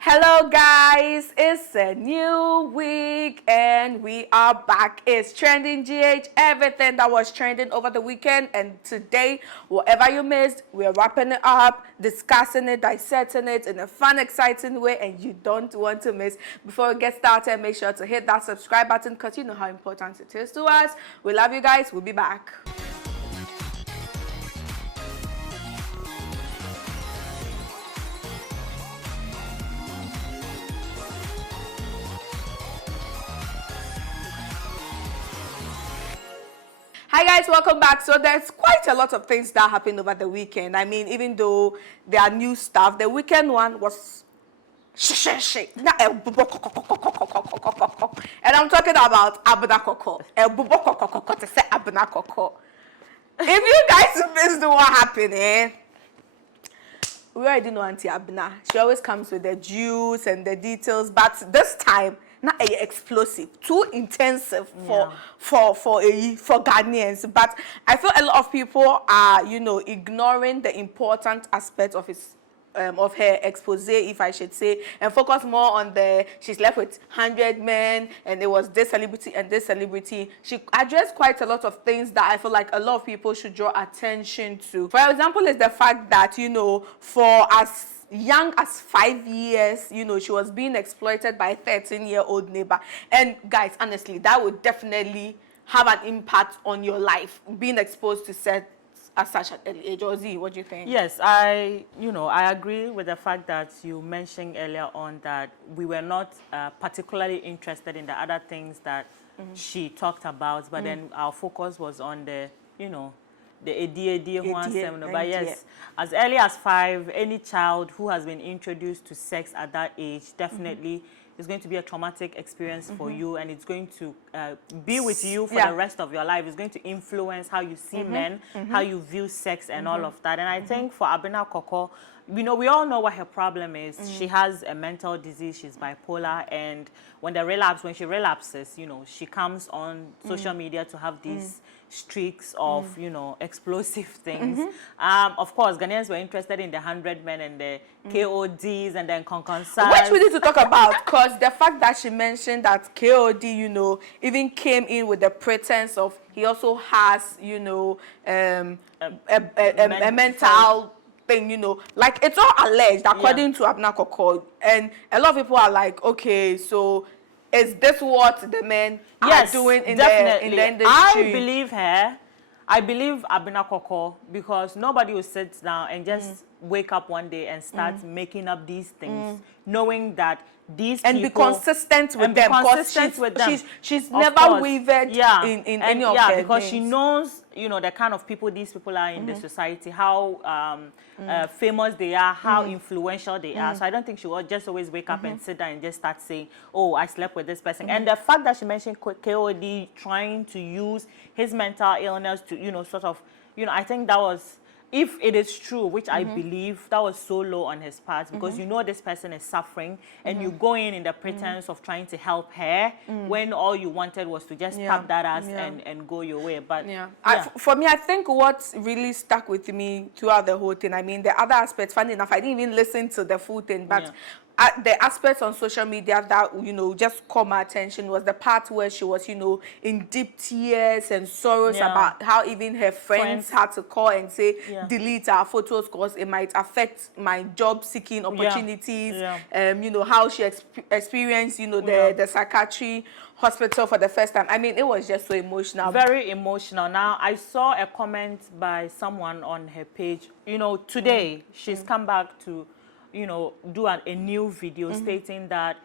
Hello guys, it's a new week and we are back. It's Trending GH, everything that was trending over the weekend, and today, whatever you missed, we're wrapping it up, discussing it, dissecting it in a fun, exciting way, and you don't want to miss. Before we get started, make sure to hit that subscribe button because you know how important it is to us. We love you guys. We'll be back. Hi guys, welcome back. So there's quite a lot of things that happened over the weekend. I mean, even though there are new stuff, the weekend one was and I'm talking about Abuna Koko. To say Abuna Koko. If you guys missed what happened, we already know Auntie Abuna. She always comes with the juice and the details, but this time not a explosive, too intensive for Ghanaians. But I feel a lot of people are, ignoring the important aspect of her expose, if I should say, and focus more on she's left with 100 men and it was this celebrity and this celebrity. She addressed quite a lot of things that I feel like a lot of people should draw attention to. For example, is the fact that, for as young as 5 years, she was being exploited by a 13-year-old neighbor. And guys, honestly, that would definitely have an impact on your life, being exposed to sex at such an early age. Or Z, what do you think? Yes, I agree with the fact that you mentioned earlier on that we were not particularly interested in the other things that she talked about, but then our focus was on the ADAD one seminar. But yes, as early as 5, any child who has been introduced to sex at that age definitely is going to be a traumatic experience for you, and it's going to be with you for the rest of your life. It's going to influence how you see men, how you view sex, and all of that. And I think for Abuna Koko, we all know what her problem is. She has a mental disease. She's bipolar, and when she relapses, she comes on social media to have these streaks of, explosive things. Of course, Ghanaians were interested in the 100 men and the KODs and then Konkonsa. Which we need to talk about, because the fact that she mentioned that KOD, even came in with the pretense of he also has, a mental thing, like it's all alleged according to Abuna Koko. And a lot of people are like, okay, so is this what the men are doing in the industry? I believe her. I believe Abuna Koko, because nobody will sit down and just wake up one day and start making up these things, knowing that these people... And be consistent with them. She's never wavered in any of their because things. she knows, the kind of people these people are in the society, how famous they are, how influential they are. So I don't think she will just always wake up and sit down and just start saying, oh, I slept with this person. And the fact that she mentioned KOD trying to use his mental illness to, sort of, I think that was... If it is true, which I believe, that was so low on his part, because this person is suffering, and you go in the pretense of trying to help her when all you wanted was to just tap that ass and go your way. But for me, I think what really stuck with me throughout the whole thing, I mean, the other aspects, funny enough, I didn't even listen to the full thing, but the aspects on social media that, just caught my attention was the part where she was, in deep tears and sorrows about how even her friends had to call and say, delete our photos because it might affect my job seeking opportunities. How she experienced, the psychiatry hospital for the first time. I mean, it was just so emotional. Very emotional. Now, I saw a comment by someone on her page. Today, she's come back to do a new video stating that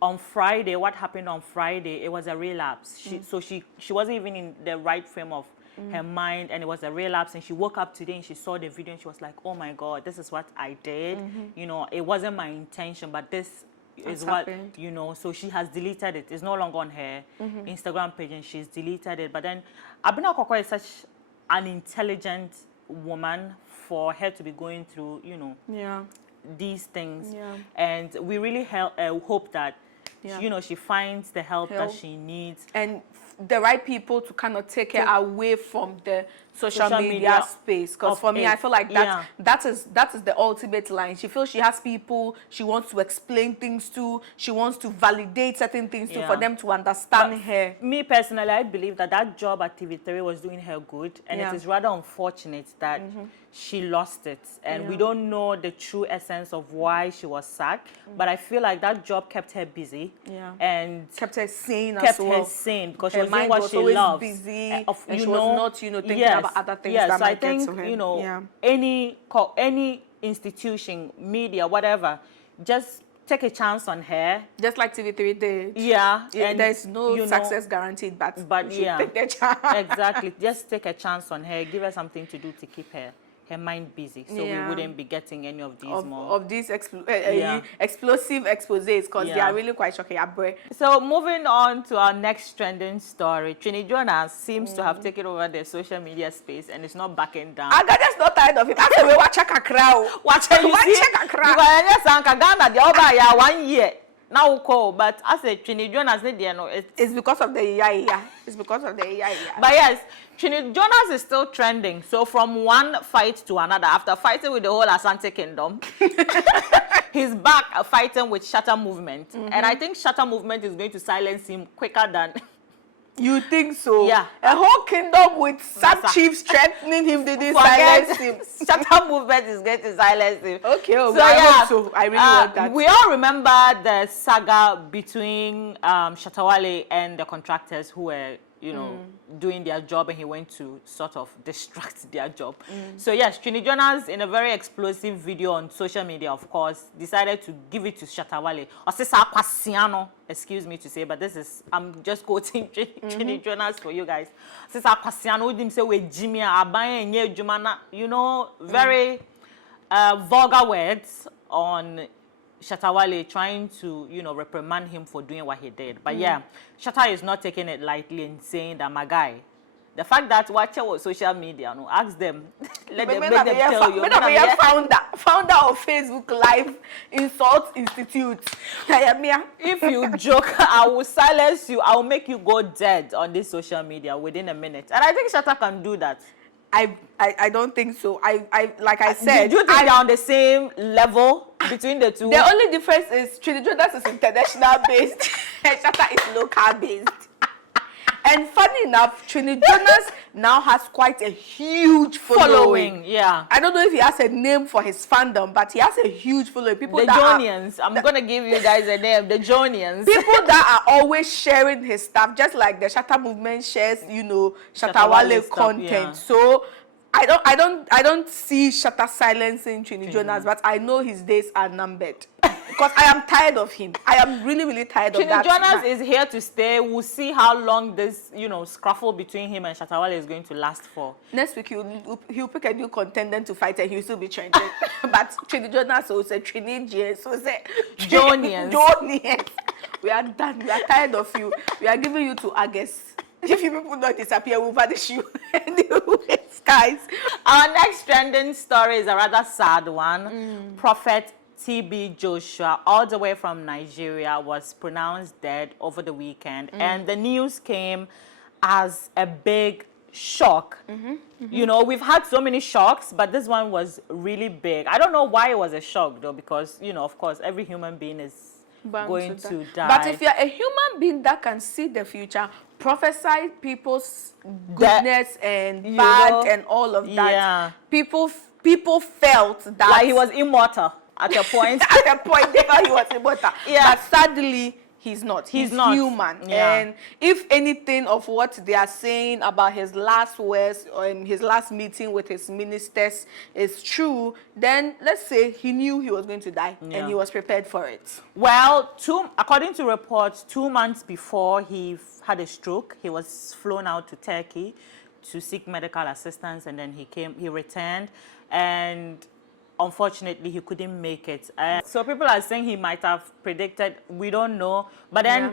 on Friday, what happened on Friday, it was a relapse. So she wasn't even in the right frame of her mind, and it was a relapse. And she woke up today and she saw the video and she was like, oh my God, this is what I did. It wasn't my intention, but this is what happened. So she has deleted it. It's no longer on her Instagram page, and she's deleted it. But then Abuna Koko is such an intelligent woman for her to be going through, these things, and we really hope that she finds the help that she needs and the right people to kind of take her away from the social media space. Because for me, I feel like that is the ultimate line. She feels she has people she wants to explain things to. She wants to validate certain things to for them to understand her. Me personally, I believe that job at TV3 was doing her good, and it is rather unfortunate that she lost it, and we don't know the true essence of why she was sacked. But I feel like that job kept her busy, and kept her sane kept her sane because she was doing what she loves. Busy, and she was not, thinking about other things that so might I think, get to her. any institution, media, whatever, just take a chance on her. Just like TV3 did. Yeah. And there's no success guaranteed, but take the chance. Exactly. Just take a chance on her. Give her something to do to keep her mind busy, so we wouldn't be getting any of these explosive exposés, because they are really quite shocking. So moving on to our next trending story, Trini Jonas seems to have taken over the social media space and is not backing down. I'm just not tired of it. I said we watch a crowd. Watch you see? Because Ghana, the over 1 year. Now call, but I said Trini Jonas it's because of the yeah. It's because of the yeah. But yes, Trini Jonas is still trending. So from one fight to another, after fighting with the whole Asante Kingdom, he's back fighting with Shatter Movement. And I think Shatter Movement is going to silence him quicker than... You think so? Yeah. A whole kingdom with sub-chiefs threatening him, didn't silence him. Shatter Movement is going to silence him. Okay, so I hope so. I really want that. We all remember the saga between Shatta Wale and the contractors who were, doing their job, and he went to sort of distract their job. So yes, Trini Jonas, in a very explosive video on social media, of course, decided to give it to Shatta Wale. Excuse me to say, but I'm just quoting Trini Jonas for you guys. Very vulgar words on Shatta Wale, trying to, reprimand him for doing what he did. But yeah, Shatta is not taking it lightly and saying that my guy, the fact that watch our social media, ask them, let them tell you. Founder of Facebook Live Insult Institute. If you joke, I will silence you. I will make you go dead on this social media within a minute. And I think Shatta can do that. I don't think so. Like I said, do you think they're on the same level between the two? The only difference is Trini Jonas is international based and Shatta is local based. And funny enough, Trini Jonas now has quite a huge following. Yeah. I don't know if he has a name for his fandom, but he has a huge following. People the Jonians. I'm going to give you guys a name. The Jonians. People that are always sharing his stuff, just like the Shatter Movement shares, Shatta Wale content. Yeah. So I don't see Shatta silencing Trini Jonas, but I know his days are numbered. Because I am tired of him. I am really, really tired of that. Trini Jonas is here to stay. We'll see how long this, scruffle between him and Shatta Wale is going to last for. Next week, he'll pick a new contender to fight and he'll still be trending. But Trini Jonas will say Trini so say Jonians. We are done. We are tired of you. We are giving you to August. If you people don't disappear, we'll vanish you. Anyways, guys. Our next trending story is a rather sad one. Prophet TB Joshua, all the way from Nigeria, was pronounced dead over the weekend. And the news came as a big shock. We've had so many shocks, but this one was really big. I don't know why it was a shock, though, because, of course, every human being is going to die. But if you're a human being that can see the future, prophesy people's goodness and bad and all of that, people felt that... Like he was immortal. At a point. At a point, they thought he was immortal. Yeah. But sadly, he's not. He's not human. Yeah. And if anything of what they are saying about his last words or his last meeting with his ministers is true, then let's say he knew he was going to die and he was prepared for it. Well, according to reports, 2 months before he had a stroke, he was flown out to Turkey to seek medical assistance, and then he returned, and unfortunately, he couldn't make it. So people are saying he might have predicted. We don't know. But then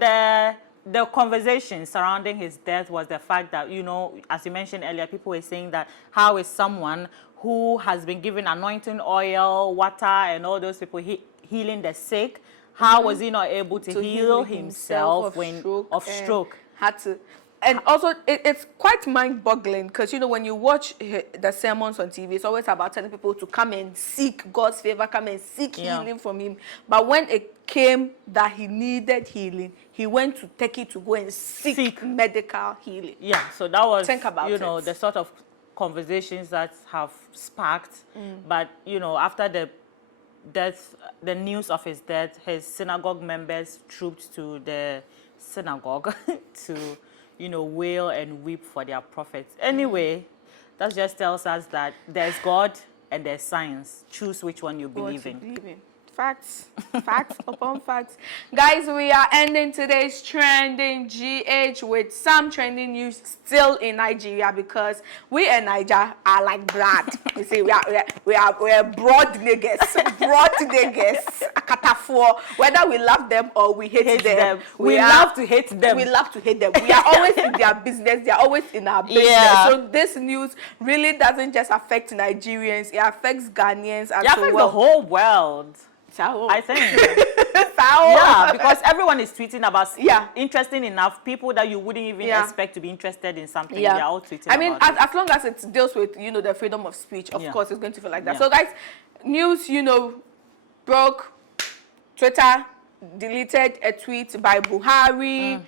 the conversation surrounding his death was the fact that, as you mentioned earlier, people were saying that how is someone who has been given anointing oil, water, and all those people healing the sick, how was he not able to heal himself of stroke? Had to And also, it's quite mind-boggling because, you know, when you watch the sermons on TV, it's always about telling people to come and seek God's favor, come and seek healing from him. But when it came that he needed healing, he went to Turkey to go and seek medical healing. Yeah, so that was, Think about you know, the sort of conversations that have sparked. But, you know, after the death, the news of his death, his synagogue members trooped to the synagogue to, you know, wail and weep for their prophets. Anyway, that just tells us that there's God and there's science. Choose which one you believe in. Facts, facts upon facts. Guys, we are ending today's trending GH with some trending news still in Nigeria because we in Nigeria are like blood. You see, we are broad niggas, akatafor. Whether we love them or we hate them. We love to hate them. We love to hate them. We are always in their business. They are always in our business. Yeah. So this news really doesn't just affect Nigerians. It affects Ghanaians as well. It affects the whole world. I think. Yeah, because everyone is tweeting about interesting enough people that you wouldn't even expect to be interested in something. They're all tweeting. I mean, as long as it deals with, you know, the freedom of speech, of course, it's going to feel like that. So, guys, news, you know, broke. Twitter deleted a tweet by Buhari.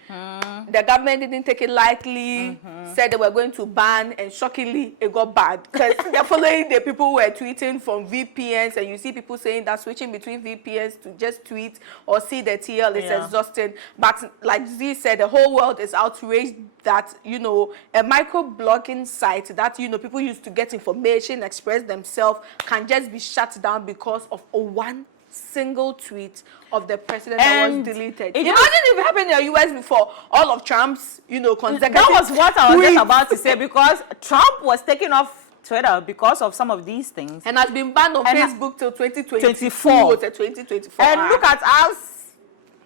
The government didn't take it lightly. Said they were going to ban, and shockingly, it got banned because the following day people were tweeting from VPNs, and you see people saying that switching between VPNs to just tweet or see the TL is exhausting. But like Z said, the whole world is outraged that, you know, a micro-blogging site that, you know, people used to get information, express themselves, can just be shut down because of one single tweet of the president that was deleted. Imagine if it happened in the US before all of Trump's, you know, consecutive That was what I was just about to say, because Trump was taken off Twitter because of some of these things. And has been banned on Facebook till 2024. 2024. And look at us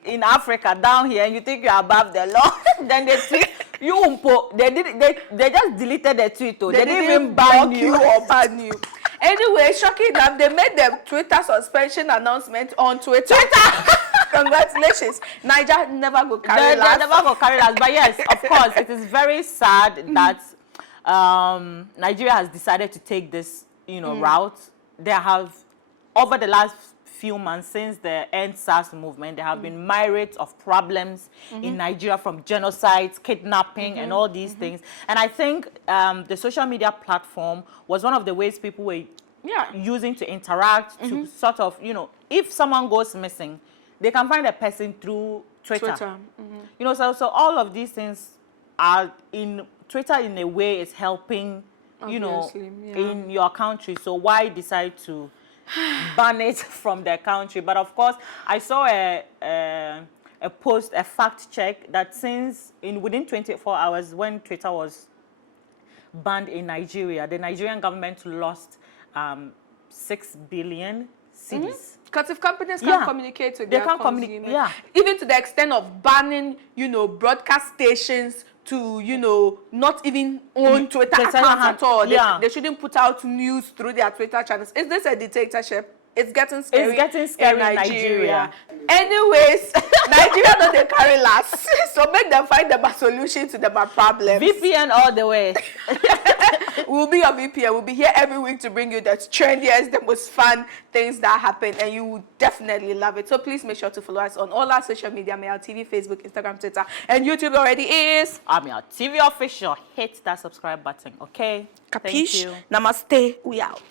in Africa down here, and you think you're above the law. Then they tweet you. They just deleted the tweet. They didn't even ban you or ban you. Anyway, shocking enough, they made the Twitter suspension announcement on Twitter. Congratulations. Niger never go carry last. They never go carry last. But yes, of course, it is very sad that Nigeria has decided to take this, you know, route. There have, over the last few months since the End SARS movement, there have been myriad of problems in Nigeria, from genocides, kidnapping, and all these things. And I think the social media platform was one of the ways people were using to interact, to sort of, you know, if someone goes missing, they can find a person through Twitter. You know, so all of these things are in Twitter, in a way, is helping, you know, in your country. So why decide to ban it from their country? But of course, I saw a post, a fact check, that since within 24 hours when Twitter was banned in Nigeria, the Nigerian government lost 6 billion cedis. Because if companies can't communicate with their consumers, even to the extent of banning, you know, broadcast stations to, you know, not even own Twitter accounts at all. They shouldn't put out news through their Twitter channels. Is this a dictatorship? It's getting scary. It's getting scary in Nigeria. Anyways, Nigeria don't they carry last. So make them find them a solution to them problems. VPN all the way. We'll be your VPN. We'll be here every week to bring you the trendiest, the most fun things that happen, and you will definitely love it. So please make sure to follow us on all our social media, Mayor TV, Facebook, Instagram, Twitter, and YouTube already is Mayor TV Official. Hit that subscribe button, okay? Capiche? Namaste. We out.